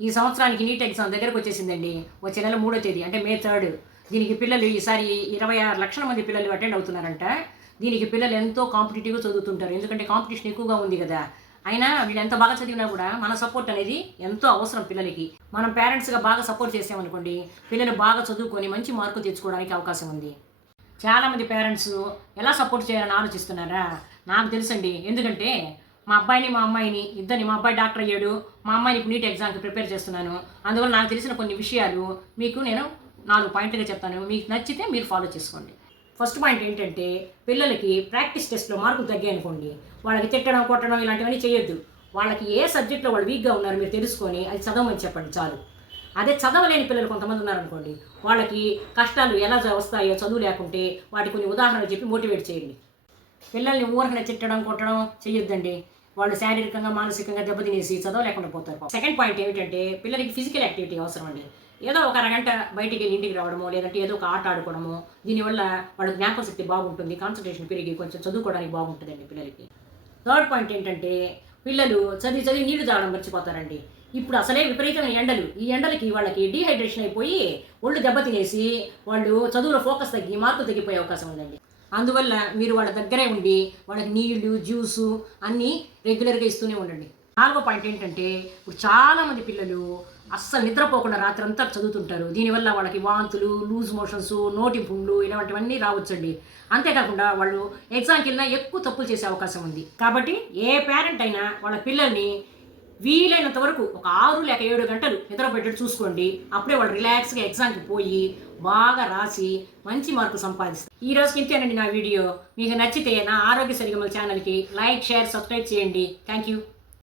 ఈ సంవత్సరానికి NEET exam దగ్గరకు వచ్చేసిందండి. వచ్చే నెల 3వ తేదీ అంటే మే 3. దీనికి పిల్లలు ఈసారి 26 లక్షల మంది పిల్లలు అటెండ్ అవుతున్నారంట. దీనికి పిల్లలు ఎంతో కాంపిటీటివ్‌గా చదువుతుంటారు. ఎందుకంటే కాంపిటీషన్ ఎక్కువగా ఉంది గదా! అయినా వీళ్ళు ఎంత బాగా చదివినా గూడా మన సపోర్ట్ అనేది ఎంతో అవసరం పిల్లలకి. మనం పేరెంట్స్‌గా బాగా సపోర్ట్ చేసామనుకోండి, పిల్లలు బాగా చదువుకొని మంచి మార్కులు తెచ్చుకోవడానికి అవకాశం ఉంది. చాలామంది పేరెంట్స్ ఎలా సపోర్ట్ చేయాలని ఆలోచిస్తున్నారా? నాకు తెలుసండి. ఎందుకంటే మా అబ్బాయిని, మా అమ్మాయిని ఇద్దరిని మా అబ్బాయి డాక్టర్ అయ్యాడు. మా అమ్మాయిని ఇప్పుడు నీట్ ఎగ్జామ్‌కి ప్రిపేర్ చేస్తున్నాను. అందువల్ల నాకు తెలిసిన కొన్ని విషయాలు మీకు నేను 4 పాయింట్లుగా చెప్తాను. మీకు నచ్చితే మీరు ఫాలో చేసుకోండి. ఫస్ట్ పాయింట్ ఏంటంటే పిల్లలకి ప్రాక్టీస్ టెస్ట్‌లో మార్కులు తగ్గాయనుకోండి, వాళ్ళకి తిట్టడం, కొట్టడం ఇలాంటివన్నీ చేయొద్దు. వాళ్ళకి ఏ సబ్జెక్ట్‌లో వాళ్ళు వీక్‌గా ఉన్నారో మీరు తెలుసుకొని అది చదవమని చెప్పండి చాలు. అదే చదవలేని పిల్లలు కొంతమంది ఉన్నారనుకోండి, వాళ్ళకి కష్టాలు ఎలా వస్తాయో చదువు లేకుంటే వాటికి కొన్ని ఉదాహరణలు చెప్పి మోటివేట్ చేయండి. పిల్లల్ని ఊరకనే తిట్టడం, కొట్టడం చెయ్యొద్దండి. వాళ్ళు శారీరకంగా, మానసికంగా దెబ్బతినేసి చదవలేకుండా పోతారు. సెకండ్ పాయింట్ ఏమిటంటే పిల్లలకి ఫిజికల్ యాక్టివిటీ అవసరం అండి. ఏదో ఒక అరగంట బయటికెళ్ళి ఇంటికి రావడమో, లేదంటే ఏదో ఒక ఆట ఆడుకోవడమో, దీనివల్ల వాళ్ళ జ్ఞాపకశక్తి బాగుంటుంది. కాన్సంట్రేషన్ పెరిగి కొంచెం చదువుకోవడానికి బాగుంటుందండి పిల్లలకి. థర్డ్ పాయింట్ ఏంటంటే పిల్లలు చదివి చదివి నీళ్లు తాగడం మర్చిపోతారండి. ఇప్పుడు అసలే విపరీతమైన ఎండలు. ఈ ఎండలకి వాళ్ళకి డీహైడ్రేషన్ అయిపోయి ఒళ్ళు దెబ్బతినేసి వాళ్ళు చదువులో ఫోకస్ తగ్గి మార్కులు తగ్గిపోయే అవకాశం ఉందండి. అందువల్ల మీరు వాళ్ళ దగ్గరే ఉండి వాళ్ళకి నీళ్లు, జ్యూసు అన్నీ రెగ్యులర్‌గా ఇస్తూనే ఉండండి. నాలుగో పాయింట్ ఏంటంటే ఇప్పుడు చాలామంది పిల్లలు అస్సలు నిద్రపోకుండా రాత్రంతా చదువుతుంటారు. దీనివల్ల వాళ్ళకి వాంతులు, లూజ్ మోషన్స్, నోటి పుండ్లు ఇలాంటివన్నీ రావచ్చండి. అంతేకాకుండా వాళ్ళు ఎగ్జామ్‌కెళ్ళినా ఎక్కువ తప్పులు చేసే అవకాశం ఉంది. కాబట్టి ఏ పేరెంట్ అయినా వాళ్ళ పిల్లల్ని వీలైనంత వరకు ఒక 6 లేక 7 గంటలు నిద్రపోయేటట్టు చూసుకోండి. అప్పుడే వాళ్ళు రిలాక్స్‌గా ఎగ్జామ్‌కి పోయి బాగా రాసి మంచి మార్కులు సంపాదిస్తారు. ఈ రోజుకి ఇంతేనండి నా వీడియో. మీకు నచ్చితే నా ఆరోగ్య సరిగమల ఛానల్‌కి లైక్, షేర్, సబ్స్క్రైబ్ చేయండి. Thank you.